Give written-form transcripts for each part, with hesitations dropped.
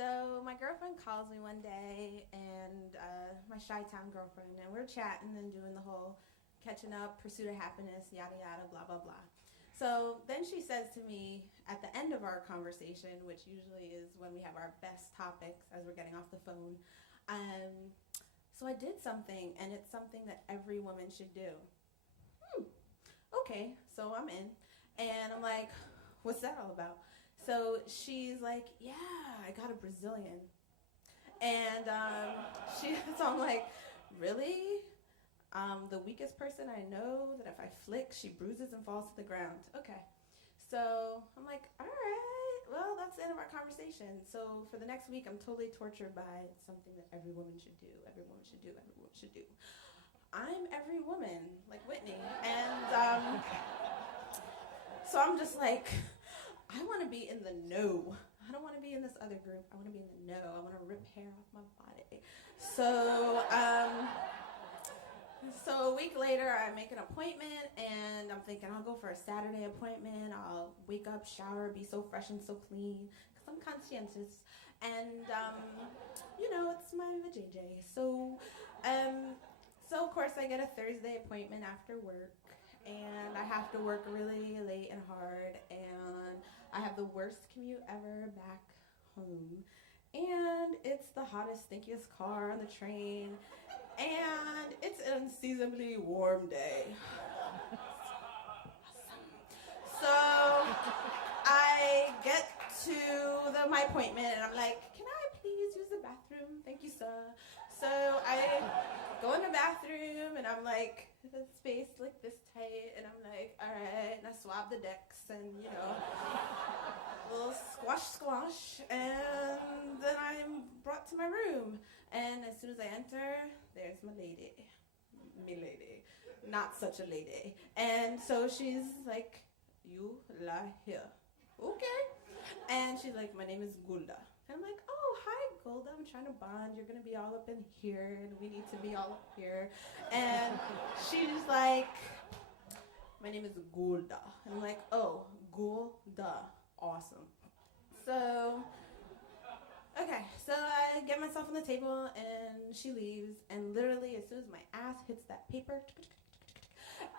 So my girlfriend calls me one day, and my Chi-Town girlfriend, and we're chatting and doing the whole catching up, pursuit of happiness, yada yada, blah blah blah. So then she says to me at the end of our conversation, which usually is when we have our best topics as we're getting off the phone, so I did something, and it's something that every woman should do. Okay, so I'm in, and I'm like, what's that all about? So she's like, yeah, I got a Brazilian. And so I'm like, really? The weakest person I know that if I flick, she bruises and falls to the ground. Okay. So I'm like, all right, well, that's the end of our conversation. So for the next week, I'm totally tortured by something that every woman should do, every woman should do, every woman should do. I'm every woman, like Whitney. And so I'm just like, I want to be in the know. I don't want to be in this other group. I want to be in the know. I want to rip hair off my body. So a week later, I make an appointment, and I'm thinking I'll go for a Saturday appointment. I'll wake up, shower, be so fresh and so clean, because I'm conscientious. And, it's my vajayjay. So of course, I get a Thursday appointment after work, and I have to work really late and hard, and I have the worst commute ever back home, and it's the hottest, stinkiest car on the train, and it's an unseasonably warm day. So I get to my appointment, and I'm like, can I please use the bathroom? Thank you, sir. So I go in the bathroom, and I'm like, the space like this tight, and I'm like, all right, and I swab the decks, and a little squash, and then I'm brought to my room, and as soon as I enter, there's my lady, not such a lady, and so she's like, you lie here, okay, and she's like, my name is Gulda. And I'm like, oh, hi, Golda. I'm trying to bond. You're going to be all up in here, and we need to be all up here. And she's like, my name is Golda. And I'm like, oh, Golda. Awesome. So, okay. So I get myself on the table, and she leaves. And literally, as soon as my ass hits that paper,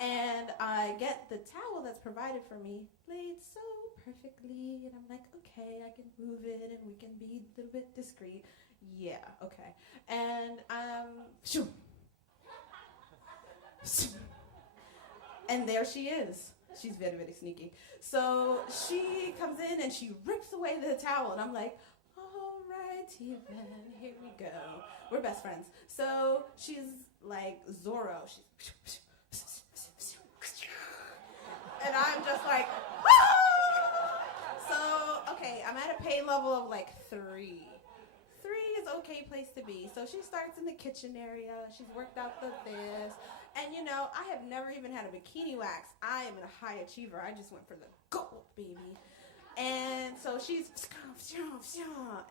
and I get the towel that's provided for me laid so perfectly, and I'm like, okay, I can move it, and we can be a little bit discreet. Yeah, okay. And shoo. And there she is. She's very, very sneaky. So she comes in, and she rips away the towel, and I'm like, all righty then, here we go. We're best friends. So she's like Zorro. She's and I'm just like, ah! So, okay, I'm at a pain level of like 3. 3 is okay place to be. So she starts in the kitchen area. She's worked out the this. And, I have never even had a bikini wax. I am a high achiever. I just went for the gold, baby. And so she's,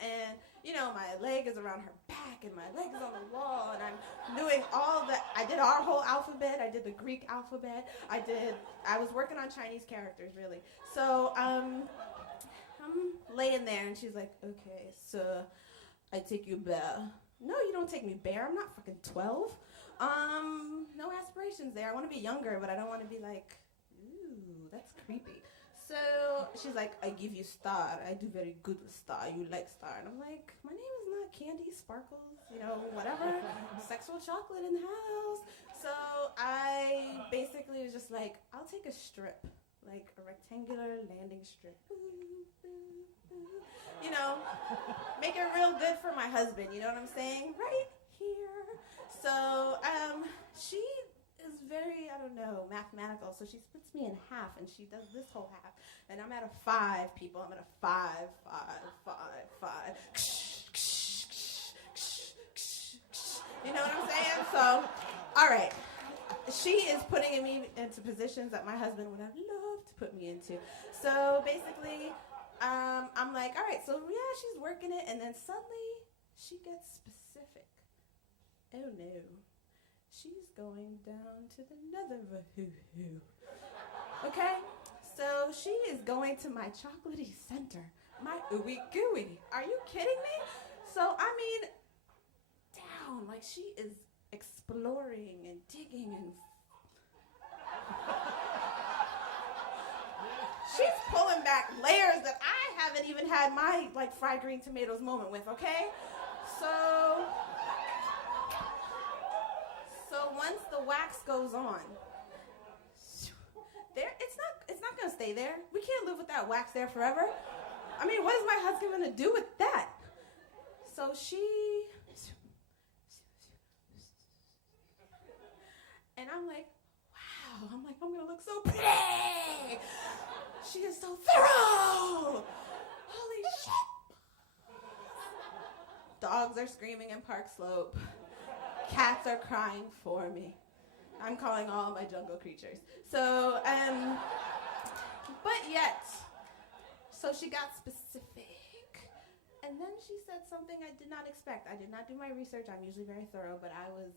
and, my leg is around her back, and my leg is on the wall, and I'm doing I did our whole alphabet. I did the Greek alphabet. I was working on Chinese characters, really. So, I'm laying there, and she's like, okay, so I take you bare. No, you don't take me bare. I'm not fucking 12. No aspirations there. I want to be younger, but I don't want to be like, ooh, that's creepy. So she's like, I give you star. I do very good with star. You like star. And I'm like, my name is not Candy Sparkles, whatever. Sexual chocolate in the house. So I basically was just like, I'll take a strip, like a rectangular landing strip. Make it real good for my husband. You know what I'm saying? Right here. So she is very, mathematical. So she splits me in half, and she does this whole half. And I'm at a 5, people. I'm at a 5. You know what I'm saying? So, all right. She is putting me into positions that my husband would have loved to put me into. So basically, I'm like, all right, so yeah, she's working it. And then suddenly, she gets specific. Oh, no. She's going down to the nether. Okay? So she is going to my chocolatey center. my ooey gooey. Are you kidding me? So, I mean, down, like she is exploring and digging and she's pulling back layers that I haven't even had my like fried green tomatoes moment with, okay? So once the wax goes on, it's not gonna stay there. We can't live with that wax there forever. I mean, what is my husband gonna do with that? So and I'm like, wow, I'm gonna look so pretty. She is so thorough. Holy shit. Dogs are screaming in Park Slope. Cats are crying for me. I'm calling all my jungle creatures. So, but yet, so she got specific. And then she said something I did not expect. I did not do my research. I'm usually very thorough, but I was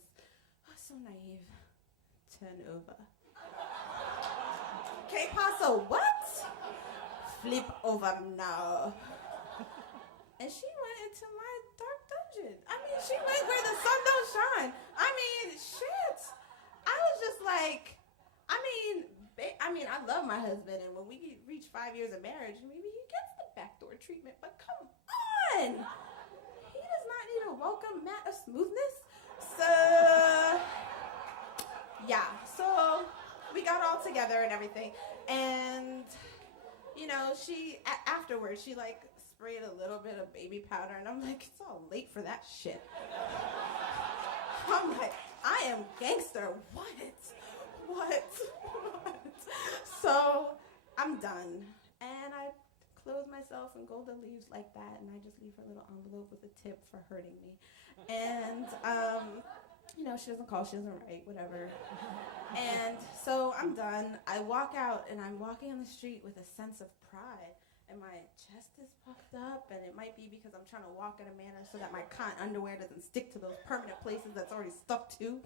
so naive. Turn over. Que pasa what? Flip over now. And she went into my dark dungeon. I mean, she went where the sun don't shine. I mean, shit. I was just like, I mean, I love my husband, and when we reach 5 years of marriage, maybe he gets the backdoor treatment, but come on. He does not need a welcome mat of smoothness. So, yeah, so we got all together and everything, and, you know, afterwards, she, like, sprayed a little bit of baby powder, and I'm like, it's all late for that shit. I'm like, I am gangster. What? So I'm done, and I clothe myself in golden leaves like that, and I just leave her a little envelope with a tip for hurting me. And, you know, she doesn't call, she doesn't write, whatever. And so I'm done. I walk out, and I'm walking on the street with a sense of pride, and my chest is puffed up, and it might be because I'm trying to walk in a manner so that my cotton underwear doesn't stick to those permanent places that's already stuck to.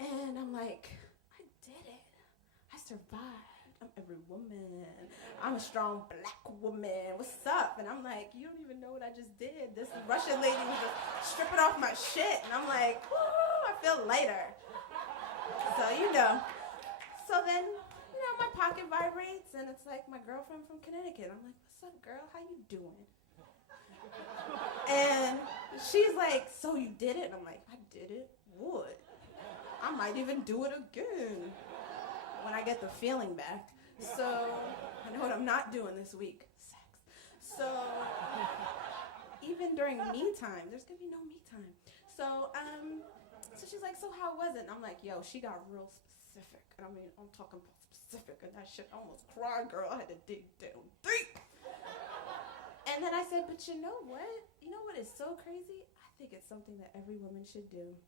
And I'm like, I did it. I survived. I'm every woman. I'm a strong black woman. What's up? And I'm like, you don't even know what I just did. This Russian lady was just stripping off my shit. And I'm like, woo, I feel lighter. So, you know. So then, you know, my pocket vibrates, and it's like my girlfriend from Connecticut. I'm like, what's up, girl? How you doing? And she's like, so you did it? And I'm like, I did it? What? I might even do it again when I get the feeling back. So I know what I'm not doing this week. Sex. So even during me time, there's gonna be no me time. So she's like, so how was it? And I'm like, yo, she got real specific. And I mean, I'm talking specific, and that shit, I almost cried, girl. I had to dig down deep. And then I said, but you know what? You know what is so crazy? I think it's something that every woman should do.